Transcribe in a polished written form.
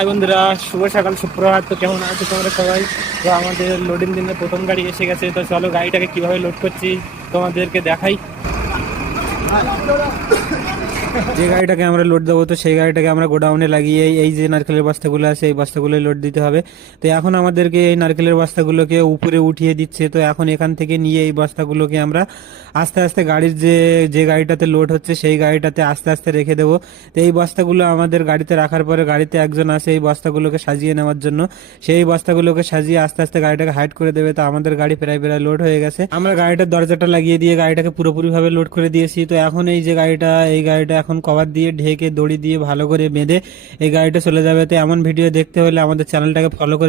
High বন্ধুরা, শুভ সকাল, সুপ্রভাত। তো কেমন আছো তোমরা সবাই? তো আমাদের লোডিং দিনের প্রথম গাড়ি এসে গেছে। তো চলো গাড়িটাকে কিভাবে লোড করছি তোমাদেরকে দেখাই। যে গাড়িটাকে আমরা লোড দেবো, তো সেই গাড়িটাকে আমরা গোডাউনে লাগিয়ে এই যে নারকেলের বস্তাগুলো আছে এই বস্তাগুলো লোড দিতে হবে। তো এখন আমাদেরকে এই নারকেলের বস্তাগুলোকে উপরে উঠিয়ে দিচ্ছে। তো এখন এখান থেকে নিয়ে এই বস্তাগুলোকে আমরা আস্তে আস্তে গাড়ির যে যে গাড়িটাতে লোড হচ্ছে সেই গাড়িটাতে আস্তে আস্তে রেখে দেবো। তো এই বস্তাগুলো আমাদের গাড়িতে রাখার পরে গাড়িতে একজন আসে এই বস্তাগুলোকে সাজিয়ে নেওয়ার জন্য। সেই বস্তাগুলোকে সাজিয়ে আস্তে আস্তে গাড়িটাকে হাইড করে দেবে। তো আমাদের গাড়ি প্রায় প্রায় লোড হয়ে গেছে। আমরা গাড়িটার দরজাটা লাগিয়ে দিয়ে গাড়িটাকে পুরোপুরি ভাবে লোড করে দিয়েছি। তো এখন এই যে গাড়িটা, এই গাড়িটা এখন কভার দিয়ে ঢেকে দড়ি দিয়ে ভালো করে বেঁধে এই গাড়িটা চলে যাবে। তো এমন ভিডিও দেখতে হলে আমাদের চ্যানেলটাকে ফলো করে